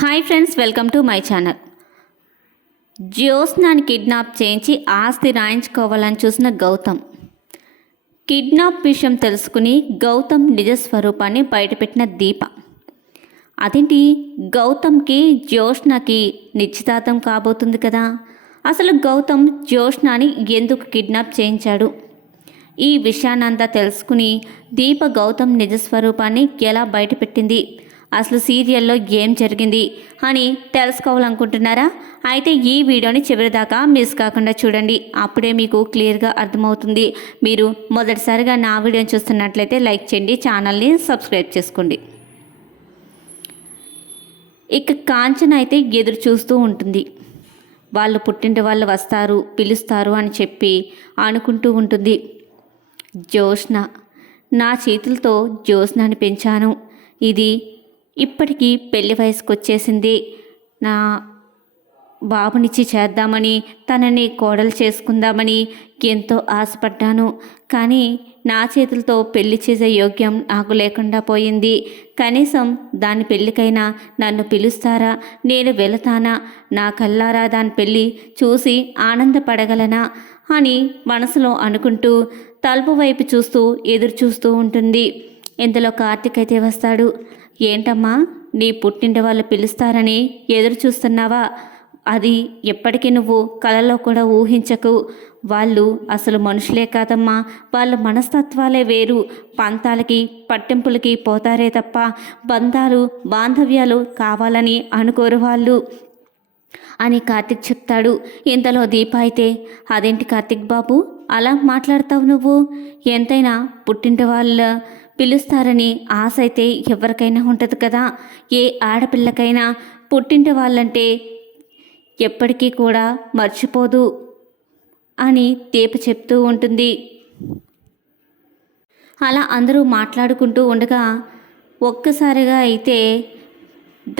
Hi friends welcome to my channel. జ్యోత్స్నాని kidnap చేయించి ఆస్తి రాయించుకోవాలని చూసిన గౌతమ్. కిడ్నాప్ విషయం తెలుసుకుని గౌతమ్ నిజ స్వరూపాన్ని బయటపెట్టిన దీప. అదేంటి? గౌతమ్కి జ్యోష్ణకి నిశ్చితార్థం కాబోతుంది కదా. అసలు గౌతమ్ జ్యోత్స్నాని ఎందుకు కిడ్నాప్ చేయించాడు? ఈ విషయాన్నంతా తెలుసుకుని దీప గౌతమ్ నిజస్వరూపాన్ని ఎలా బయటపెట్టింది? అసలు సీరియల్లో ఏం జరిగింది అని తెలుసుకోవాలనుకుంటున్నారా? అయితే ఈ వీడియోని చివరిదాకా మిస్ కాకుండా చూడండి. అప్పుడే మీకు క్లియర్గా అర్థమవుతుంది. మీరు మొదటిసారిగా నా వీడియోని చూస్తున్నట్లయితే లైక్ చేయండి ఛానల్ని సబ్స్క్రైబ్ చేసుకోండి. ఇక కాంచన అయితే ఎదురు చూస్తూ ఉంటుంది. వాళ్ళు పుట్టింటి వాళ్ళు వస్తారు పిలుస్తారు అని చెప్పి అనుకుంటూ ఉంటుంది. జ్యోత్స్న నా చేతులతో జ్యోత్స్నాని పెంచాను. ఇది ఇప్పటికీ పెళ్ళి వయసుకు వచ్చేసింది నా బాబునిచ్చి చేద్దామని తనని కోడలు చేసుకుందామని ఎంతో ఆశపడ్డాను. కానీ నా చేతులతో పెళ్ళి చేసే యోగ్యం నాకు లేకుండా పోయింది. కనీసం దాని పెళ్ళికైనా నన్ను పిలుస్తారా? నేను వెళతానా? నా కల్లారా దాని పెళ్ళి చూసి ఆనందపడగలనా? అని మనసులో అనుకుంటూ తలుపు వైపు చూస్తూ ఎదురు చూస్తూ ఉంటుంది. ఇంతలో కార్తీక్ అయితే వస్తాడు. ఏంటమ్మా నీ పుట్టింటి వాళ్ళు పిలుస్తారని ఎదురు చూస్తున్నావా? అది ఎప్పటికీ నువ్వు కలలో కూడా ఊహించకు. వాళ్ళు అసలు మనుషులే కాదమ్మా. వాళ్ళ మనస్తత్వాలే వేరు. పంతాలకి పట్టింపులకి పోతారే తప్ప బంధాలు బాంధవ్యాలు కావాలని అనుకోరు వాళ్ళు. అని కార్తిక్ చెప్తాడు. ఇంతలో దీప అయితే అదేంటి కార్తిక్ బాబు అలా మాట్లాడతావు నువ్వు? ఎంతైనా పుట్టింటి వాళ్ళ పిలుస్తారని ఆశ అయితే ఎవరికైనా ఉంటుంది కదా? ఏ ఆడపిల్లకైనా పుట్టింటి వాళ్ళంటే ఎప్పటికీ కూడా మర్చిపోదు అని దీప చెప్తూ ఉంటుంది. అలా అందరూ మాట్లాడుకుంటూ ఉండగా ఒక్కసారిగా అయితే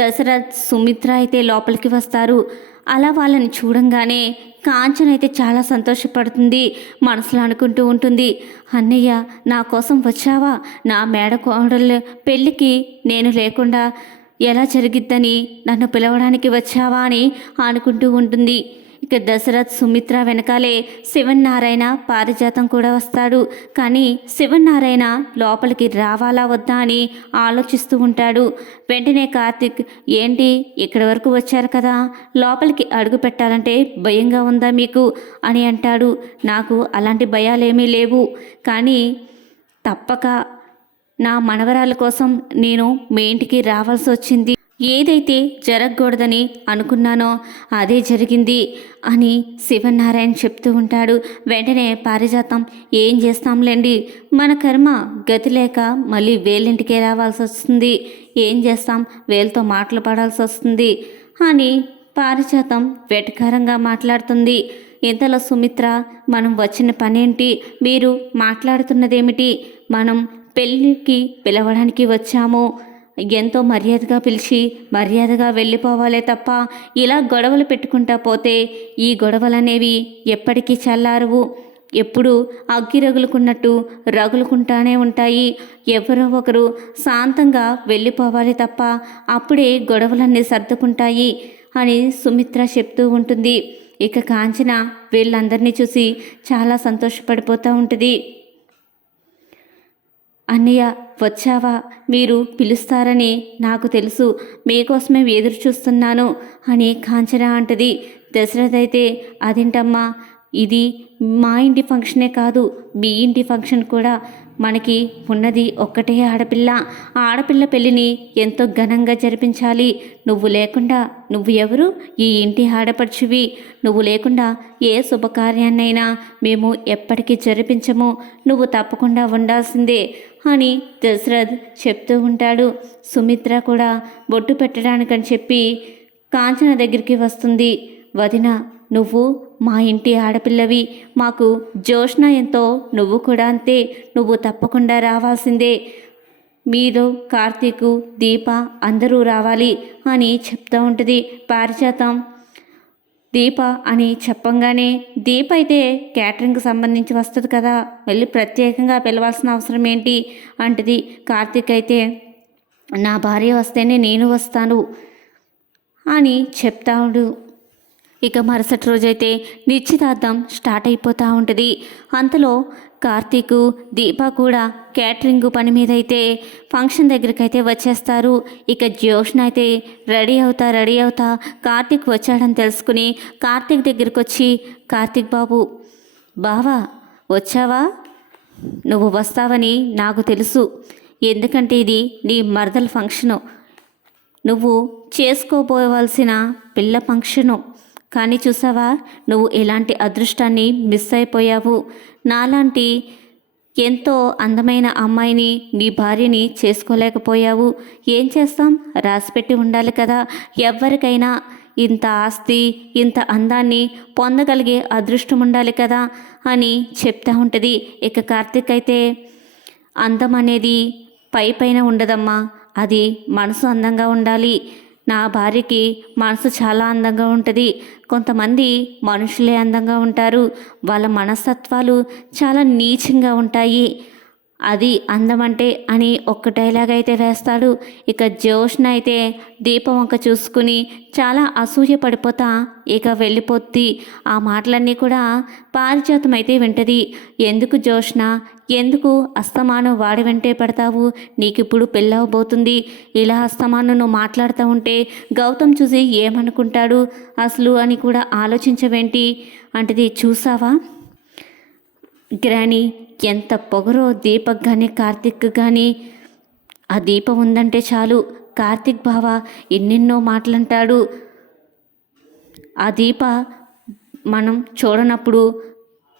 దశరథ్ సుమిత్ర అయితే లోపలికి వస్తారు. అలా వాళ్ళని చూడంగానే కాంచన అయితే చాలా సంతోషపడుతుంది మనసులో అనుకుంటూ ఉంటుంది. అన్నయ్య నా కోసం వచ్చావా? నా మేడ కోడలు పెళ్ళికి నేను లేకుండా ఎలా జరిగిద్దని నన్ను పిలవడానికి వచ్చావా? అని అనుకుంటూ ఉంటుంది. ఇక దశరథ్ సుమిత్ర వెనకాలే శివన్నారాయణ పారిజాతం కూడా వస్తాడు. కానీ శివన్నారాయణ లోపలికి రావాలా వద్దా అని ఆలోచిస్తూ ఉంటాడు. వెంటనే కార్తిక్ ఏంటి? ఇక్కడి వరకు వచ్చారు కదా? లోపలికి అడుగు పెట్టాలంటే భయంగా ఉందా మీకు? అని అంటాడు. నాకు అలాంటి భయాలేమీ లేవు. కానీ తప్పక నా మనవరాల కోసం నేను మీ ఇంటికి రావాల్సి వచ్చింది. ఏదైతే జరగకూడదని అనుకున్నానో అదే జరిగింది అని శివనారాయణ చెప్తూ ఉంటాడు. వెంటనే పారిజాతం ఏం చేస్తాంలేండి? మన కర్మ గతి లేక మళ్ళీ వేలింటికే రావాల్సి వస్తుంది. ఏం చేస్తాం? వేలతో మాటలు పడాల్సి వస్తుంది అని పారిజాతం వెటకారంగా మాట్లాడుతుంది. ఇంతలో సుమిత్ర మనం వచ్చిన పనేంటి? మీరు మాట్లాడుతున్నదేమిటి? మనం పెళ్ళికి పిలవడానికి వచ్చాము. ఎంతో మర్యాదగా పిలిచి మర్యాదగా వెళ్ళిపోవాలే తప్ప ఇలా గొడవలు పెట్టుకుంటా పోతే ఈ గొడవలనేవి ఎప్పటికీ చల్లారవు. ఎప్పుడు అగ్గి రగులుకున్నట్టు రగులుకుంటానే ఉంటాయి. ఎవరో ఒకరు శాంతంగా వెళ్ళిపోవాలి తప్ప అప్పుడే గొడవలన్నీ సర్దుకుంటాయి అని సుమిత్ర చెప్తూ ఉంటుంది. ఇక కాంచన వీళ్ళందరినీ చూసి చాలా సంతోషపడిపోతూ ఉంటుంది. అన్నయ్య వచ్చావా? మీరు పిలుస్తారని నాకు తెలుసు. మీకోసమే ఎదురు చూస్తున్నాను అని కాంచన అంటది. దశరథ్ అయితే అదేంటమ్మా? ఇది మా ఇంటి ఫంక్షనే కాదు. మీ ఇంటి ఫంక్షన్ కూడా మనకి ఉన్నది ఒక్కటే ఆడపిల్ల. ఆ ఆడపిల్ల పెళ్ళిని ఎంతో ఘనంగా జరిపించాలి. నువ్వు లేకుండా నువ్వు ఎవరు? ఈ ఇంటి ఆడపడుచువి. నువ్వు లేకుండా ఏ శుభకార్యాన్నైనా మేము ఎప్పటికీ జరిపించము. నువ్వు తప్పకుండా ఉండాల్సిందే అని దశరథ్ చెప్తూ ఉంటాడు. సుమిత్ర కూడా బొట్టు పెట్టడానికని చెప్పి కాంచన దగ్గరికి వస్తుంది. వదిన నువ్వు మా ఇంటి ఆడపిల్లవి. మాకు జోష్న ఎంతో నువ్వు కూడా అంతే. నువ్వు తప్పకుండా రావాల్సిందే. మీరు కార్తీకు దీప అందరూ రావాలి అని చెప్తూ ఉంటుంది. పారిజాతం. దీప అని చెప్పంగానే దీప అయితే క్యాటరింగ్కి సంబంధించి వస్తుంది కదా. వెళ్ళి ప్రత్యేకంగా పిలవాల్సిన అవసరం ఏంటి? అంటది. కార్తీక్ అయితే నా భార్య వస్తేనే నేను వస్తాను అని చెప్తాడు ఇక మరుసటి రోజైతే నిశ్చితార్థం స్టార్ట్ అయిపోతూ ఉంటుంది. అంతలో కార్తీక్ దీప కూడా క్యాటరింగ్ పని మీద అయితే ఫంక్షన్ దగ్గరికి అయితే వచ్చేస్తారు. ఇక జ్యోష్ణ అయితే రెడీ అవుతా రెడీ అవుతా కార్తీక్ వచ్చాడని తెలుసుకుని కార్తీక్ దగ్గరికి వచ్చి కార్తీక్ బాబు బావా వచ్చావా? నువ్వు వస్తావని నాకు తెలుసు. ఎందుకంటే ఇది నీ మరదల ఫంక్షను. నువ్వు చేసుకోబోవలసిన పిల్ల ఫంక్షను. కానీ చూసావా? నువ్వు ఎలాంటి అదృష్టాన్ని మిస్ అయిపోయావు. నాలాంటి ఎంతో అందమైన అమ్మాయిని నీ భార్యని చేసుకోలేకపోయావు. ఏం చేస్తాం? రాసిపెట్టి ఉండాలి కదా. ఎవరికైనా ఇంత ఆస్తి ఇంత అందాన్ని పొందగలిగే అదృష్టం ఉండాలి కదా అని చెప్తా ఉంటుంది. ఇక కార్తీక్ అయితే అందం అనేది పై పైన ఉండదమ్మా. అది మనసు అందంగా ఉండాలి. నా భార్యకి మనసు చాలా అందంగా ఉంటుంది. కొంతమంది మనుషులే అందంగా ఉంటారు. వాళ్ళ మనస్తత్వాలు చాలా నీచంగా ఉంటాయి. అది అందమంటే అని ఒక్క డైలాగ్ అయితే వేస్తాడు. ఇక జోష్న అయితే దీపం వంక చూసుకుని చాలా అసూయ పడిపోతా ఇక వెళ్ళిపోద్ది. ఆ మాటలన్నీ కూడా పారిజాతం అయితే వింటది. ఎందుకు జోష్న ఎందుకు అస్తమానం వాడి వెంటే పడతావు? నీకిప్పుడు పెళ్ళవబోతుంది. ఇలా అస్తమానం నువ్వు మాట్లాడుతూ ఉంటే గౌతమ్ చూసి ఏమనుకుంటాడు? అసలు అని కూడా ఆలోచించవేంటి? అంటది చూసావా? గ్రాని ఎంత పొగరో దీపక్ కానీ కార్తిక్ కానీ ఆ దీపం ఉందంటే చాలు. కార్తిక్ బావ ఎన్నెన్నో మాటలంటాడు. ఆ దీప మనం చూడనప్పుడు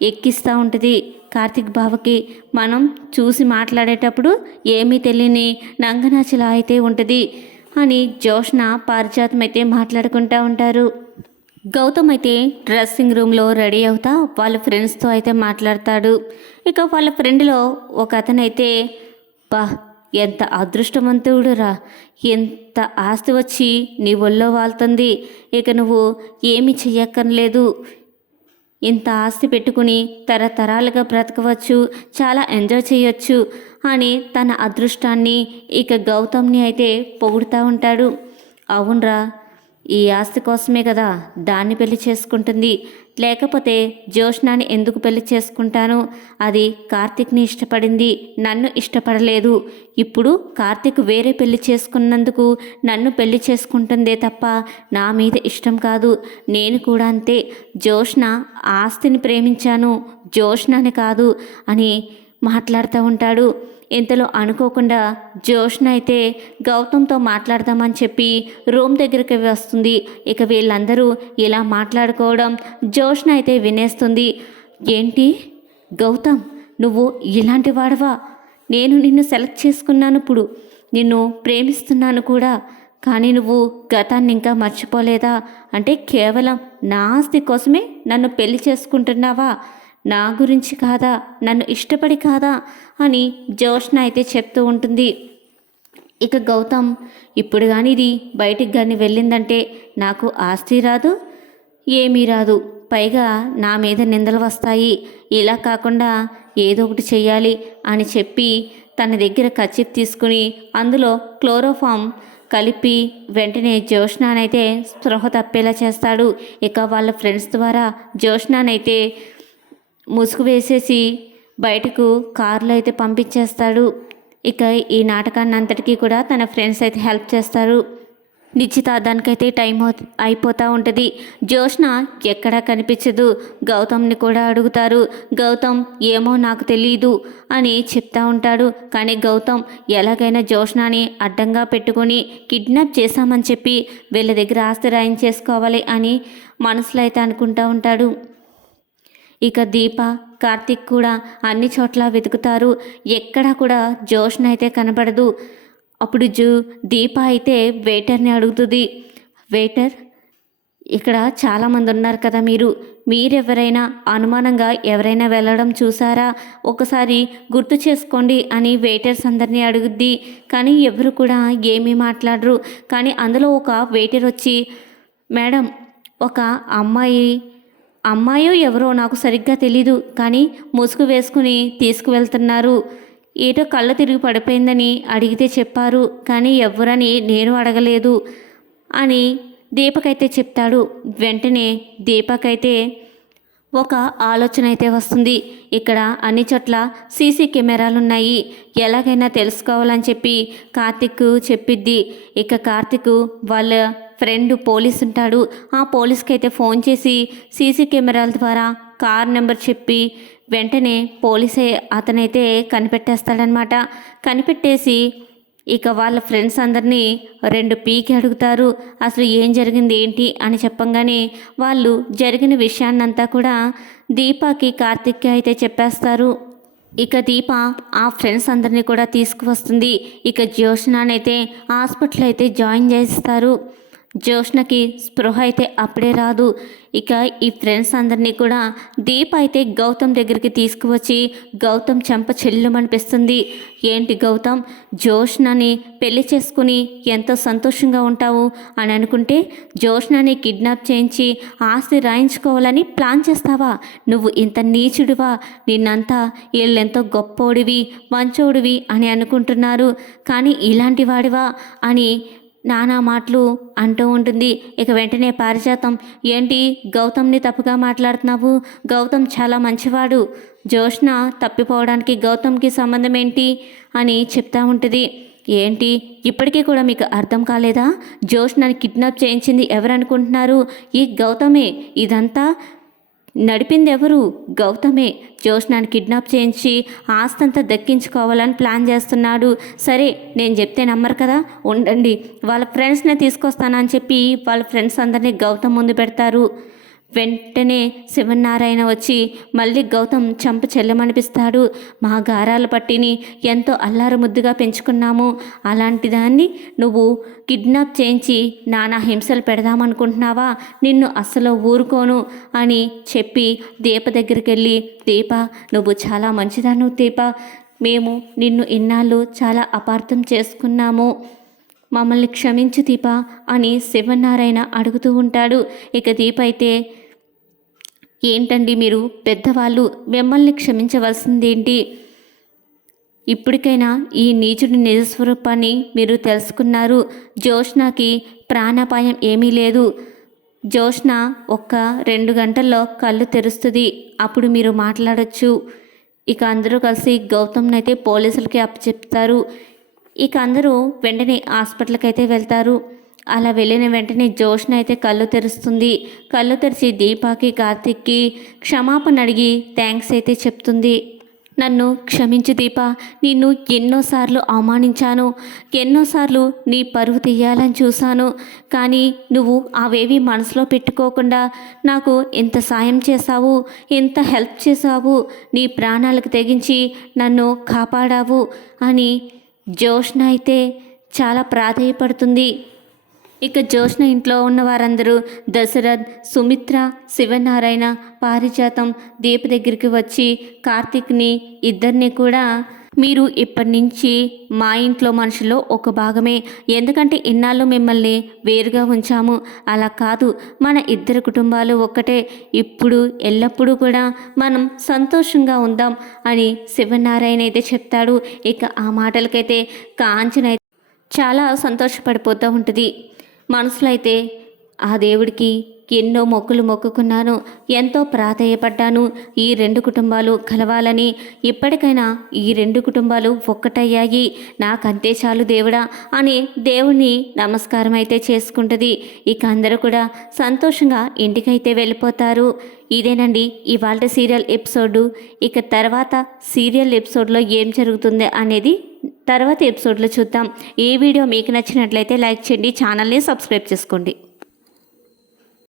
ఎక్కిస్తూ ఉంటుంది. కార్తిక్ బావకి మనం చూసి మాట్లాడేటప్పుడు ఏమీ తెలియని నంగనాచిలా అయితే ఉంటుంది అని జోష్న పారిజాతం అయితే మాట్లాడుకుంటూ ఉంటారు. గౌతమ్ అయితే డ్రెస్సింగ్ రూమ్లో రెడీ అవుతా వాళ్ళ ఫ్రెండ్స్తో అయితే మాట్లాడతాడు. ఇక వాళ్ళ ఫ్రెండ్లో ఒక అతనైతే బా ఎంత అదృష్టవంతుడురా. ఎంత ఆస్తి వచ్చి నీ ఒళ్ళో వాళ్తుంది. ఇక నువ్వు ఏమి చెయ్యక్కర్లేదు. ఇంత ఆస్తి పెట్టుకుని తరతరాలుగా బ్రతకవచ్చు. చాలా ఎంజాయ్ చేయొచ్చు అని తన అదృష్టాన్ని ఇక గౌతమ్ని అయితే పొగుడుతూ ఉంటాడు. అవునరా ఈ ఆస్తి కోసమే కదా దాన్ని పెళ్ళి చేసుకుంటుంది. లేకపోతే జ్యోష్నాని ఎందుకు పెళ్ళి చేసుకుంటాను? అది కార్తిక్ని ఇష్టపడింది నన్ను ఇష్టపడలేదు. ఇప్పుడు కార్తిక్ వేరే పెళ్ళి చేసుకున్నందుకు నన్ను పెళ్ళి చేసుకుంటుందే తప్ప నా మీద ఇష్టం కాదు. నేను కూడా అంతే. జ్యోష్న ఆస్తిని ప్రేమించాను జ్యోష్నని కాదు అని మాట్లాడుతూ ఉంటాడు. ఇంతలో అనుకోకుండా జోష్న అయితే గౌతమ్తో మాట్లాడదామని చెప్పి రూమ్ దగ్గరికి వస్తుంది. ఇక వీళ్ళందరూ ఇలా మాట్లాడుకోవడం జోష్న అయితే వినేస్తుంది. ఏంటి? గౌతమ్ నువ్వు ఇలాంటి వాడవా? నేను నిన్ను సెలెక్ట్ చేసుకున్నాను ఇప్పుడు. నిన్ను ప్రేమిస్తున్నాను కూడా. కానీ నువ్వు గతాన్ని ఇంకా మర్చిపోలేదా? అంటే కేవలం నా ఆస్తి కోసమే నన్ను పెళ్ళి చేసుకుంటున్నావా? నా గురించి కాదా? నన్ను ఇష్టపడి కాదా? అని జోష్న అయితే చెప్తూ ఉంటుంది. ఇక గౌతమ్ ఇప్పుడు కానీ ఇది బయటికి కానీ వెళ్ళిందంటే నాకు ఆస్తి రాదు ఏమీ రాదు. పైగా నా మీద నిందలు వస్తాయి. ఇలా కాకుండా ఏదో ఒకటి చెయ్యాలి అని చెప్పి తన దగ్గర కచ్చిప్ తీసుకుని అందులో క్లోరోఫామ్ కలిపి వెంటనే జోష్నానైతే స్పృహ తప్పేలా చేస్తాడు. ఇక వాళ్ళ ఫ్రెండ్స్ ద్వారా జోష్నానైతే ముసుగు వేసేసి బయటకు కారులో అయితే పంపించేస్తాడు. ఇక ఈ నాటకాన్ని అంతటికీ కూడా తన ఫ్రెండ్స్ అయితే హెల్ప్ చేస్తారు. నిశ్చితార్థానికైతే టైం అయిపోతూ ఉంటుంది. జోష్న ఎక్కడా కనిపించదు. గౌతమ్ని కూడా అడుగుతారు. గౌతమ్ ఏమో నాకు తెలియదు అని చెప్తా ఉంటాడు. కానీ గౌతమ్ ఎలాగైనా జోష్నాని అడ్డంగా పెట్టుకొని కిడ్నాప్ చేశామని చెప్పి వీళ్ళ దగ్గర ఆస్తి రాయించేసుకోవాలి అని మనసులో అయితే అనుకుంటా ఉంటాడు. ఇక దీప కార్తిక్ కూడా అన్ని చోట్ల వెతుకుతారు. ఎక్కడా కూడా జోష్న అయితే కనబడదు. అప్పుడు జూ దీప అయితే వెయిటర్ని అడుగుతుంది. వెయిటర్ ఇక్కడ చాలామంది ఉన్నారు కదా మీరు. మీరెవరైనా అనుమానంగా ఎవరైనా వెళ్ళడం చూసారా? ఒకసారి గుర్తు చేసుకోండి అని వెయిటర్స్ అందరినీ అడుగుద్ది. కానీ ఎవరు కూడా ఏమీ మాట్లాడరు. కానీ అందులో ఒక వెయిటర్ వచ్చి మేడం ఒక అమ్మాయి అమ్మాయో ఎవరో నాకు సరిగ్గా తెలీదు కానీ ముసుగు వేసుకుని తీసుకువెళ్తున్నారు. ఏటో కళ్ళ తిరిగి పడిపోయిందని అడిగితే చెప్పారు కానీ ఎవరని నేను అడగలేదు అని దీపకైతే చెప్తాడు. వెంటనే దీపకైతే ఒక ఆలోచన అయితే వస్తుంది. ఇక్కడ అన్ని చోట్ల సీసీ కెమెరాలు ఉన్నాయి ఎలాగైనా తెలుసుకోవాలని చెప్పి కార్తిక్ చెప్పిద్ది. ఇక కార్తిక్ వాళ్ళ ఫ్రెండ్ పోలీస్ ఉంటాడు. ఆ పోలీస్కి అయితే ఫోన్ చేసి సీసీ కెమెరాల ద్వారా కార్ నెంబర్ చెప్పి వెంటనే పోలీసే అతనైతే కనిపెట్టేస్తాడనమాట. కనిపెట్టేసి ఇక వాళ్ళ ఫ్రెండ్స్ అందరినీ రెండు పీకి అడుగుతారు. అసలు ఏం జరిగింది ఏంటి అని చెప్పంగానే వాళ్ళు జరిగిన విషయాన్నంతా కూడా దీపాకి కార్తిక్కి అయితే చెప్పేస్తారు. ఇక దీప ఆ ఫ్రెండ్స్ అందరినీ కూడా తీసుకువస్తుంది. ఇక జ్యోష్నానైతే హాస్పిటల్ అయితే జాయిన్ చేస్తారు. జ్యోష్ణకి స్పృహ అయితే అప్పుడే రాదు. ఇక ఈ ఫ్రెండ్స్ అందరినీ కూడా దీప అయితే గౌతమ్ దగ్గరికి తీసుకువచ్చి గౌతమ్ చెంప చెల్లుమనిపిస్తుంది. ఏంటి గౌతమ్? జోష్నని పెళ్ళి చేసుకుని ఎంతో సంతోషంగా ఉంటావు? అని అనుకుంటే జోష్నని కిడ్నాప్ చేయించి ఆస్తి రాయించుకోవాలని ప్లాన్ చేస్తావా? నువ్వు ఇంత నీచుడివా? నిన్నంతా వీళ్ళెంతో గొప్పోడివి మంచోడివి అని అనుకుంటున్నారు. కానీ ఇలాంటి వాడివా? అని నానా మాటలు అంటూ ఉంటుంది. ఇక వెంటనే పారిజాతం. ఏంటి? గౌతమ్ని తప్పుగా మాట్లాడుతున్నావు? గౌతమ్ చాలా మంచివాడు. జోష్న తప్పిపోవడానికి గౌతమ్కి సంబంధం ఏంటి? అని చెప్తా ఉంటుంది. ఏంటి? ఇప్పటికీ కూడా మీకు అర్థం కాలేదా? జోష్నని కిడ్నాప్ చేయించింది ఎవరనుకుంటున్నారు? ఈ గౌతమే. ఇదంతా నడిపింది ఎవరు గౌతమే జోష్నాన్ని కిడ్నాప్ చేయించి ఆస్తంతా దక్కించుకోవాలని ప్లాన్ చేస్తున్నాడు. సరే నేను చెప్తే నమ్మరు కదా? ఉండండి. వాళ్ళ ఫ్రెండ్స్నే తీసుకొస్తానని చెప్పి వాళ్ళ ఫ్రెండ్స్ అందరినీ గౌతమ్ ముందు పెడతారు. వెంటనే శివనారాయణ వచ్చి మళ్ళీ గౌతమ్ చంప చెల్లమనిపిస్తాడు. మా గారాల పట్టిని ఎంతో అల్లారు ముద్దుగా పెంచుకున్నాము. అలాంటి దాన్ని నువ్వు కిడ్నాప్ చేయించి నానా హింసలు పెడదామనుకుంటున్నావా? నిన్ను అస్సలు ఊరుకోను అని చెప్పి దీప దగ్గరికి వెళ్ళి దీప నువ్వు చాలా మంచిదాను దీప. మేము నిన్ను ఇన్నాళ్ళు చాలా అపార్థం చేసుకున్నాము. మమ్మల్ని క్షమించు దీప అని శివనారాయణ అడుగుతూ ఉంటాడు. ఇక దీప అయితే ఏంటండి మీరు పెద్దవాళ్ళు మిమ్మల్ని క్షమించవలసిందేంటి? ఇప్పటికైనా ఈ నీచుడి నిజస్వరూపాన్ని మీరు తెలుసుకున్నారు. జోష్నాకి ప్రాణాపాయం ఏమీ లేదు. జోష్న ఒక్క రెండు గంటల్లో కళ్ళు తెరుస్తుంది. అప్పుడు మీరు మాట్లాడొచ్చు. ఇక అందరూ కలిసి గౌతమ్ని అయితే పోలీసులకి అప్పచెప్తారు. ఇక అందరూ వెంటనే హాస్పిటల్కి అయితే వెళ్తారు. అలా వెళ్ళిన వెంటనే జోష్న అయితే కళ్ళు తెరుస్తుంది. కళ్ళు తెరిచి దీపాకి కార్తిక్కి క్షమాపణ అడిగి థ్యాంక్స్ అయితే చెప్తుంది. నన్ను క్షమించు దీప నిన్ను ఎన్నోసార్లు అవమానించాను. ఎన్నోసార్లు నీ పరువు తీయాలని చూశాను. కానీ నువ్వు అవేవి మనసులో పెట్టుకోకుండా నాకు ఇంత సాయం చేశావు ఇంత హెల్ప్ చేశావు నీ ప్రాణాలకు తెగించి నన్ను కాపాడావు అని జోష్న అయితే చాలా ప్రాధేయపడుతుంది. ఇక జోష్న ఇంట్లో ఉన్న వారందరూ దశరథ్ సుమిత్ర శివనారాయణ పారిజాతం దీప దగ్గరికి వచ్చి కార్తీక్ని ఇద్దరిని కూడా మీరు ఇప్పటి నుంచి మా ఇంట్లో మనుషుల్లో ఒక భాగమే. ఎందుకంటే ఇన్నాళ్ళు మిమ్మల్ని వేరుగా ఉంచాము. అలా కాదు. మన ఇద్దరు కుటుంబాలు ఒక్కటే. ఇప్పుడు ఎల్లప్పుడూ కూడా మనం సంతోషంగా ఉందాం అని శివనారాయణ అయితే చెప్తాడు. ఇక ఆ మాటలకైతే కాంచన చాలా సంతోషపడిపోతూ ఉంటుంది. మనసులో అయితే ఆ దేవుడికి ఎన్నో మొక్కులు మొక్కుకున్నాను ఎంతో ప్రాధేయపడ్డాను. ఈ రెండు కుటుంబాలు కలవాలని ఇప్పటికైనా ఈ రెండు కుటుంబాలు ఒక్కటయ్యాయి. నాకంతే చాలు దేవుడా అని దేవుణ్ణి నమస్కారం అయితే చేసుకుంటుంది. ఇక అందరూ కూడా సంతోషంగా ఇంటికైతే వెళ్ళిపోతారు. ఇదేనండి ఇవాళ సీరియల్ ఎపిసోడు. ఇక తర్వాత సీరియల్ ఎపిసోడ్లో ఏం జరుగుతుంది అనేది తర్వాత ఎపిసోడ్లో చూద్దాం. ఈ వీడియో మీకు నచ్చినట్లయితే లైక్ చేయండి ఛానల్ని సబ్స్క్రైబ్ చేసుకోండి.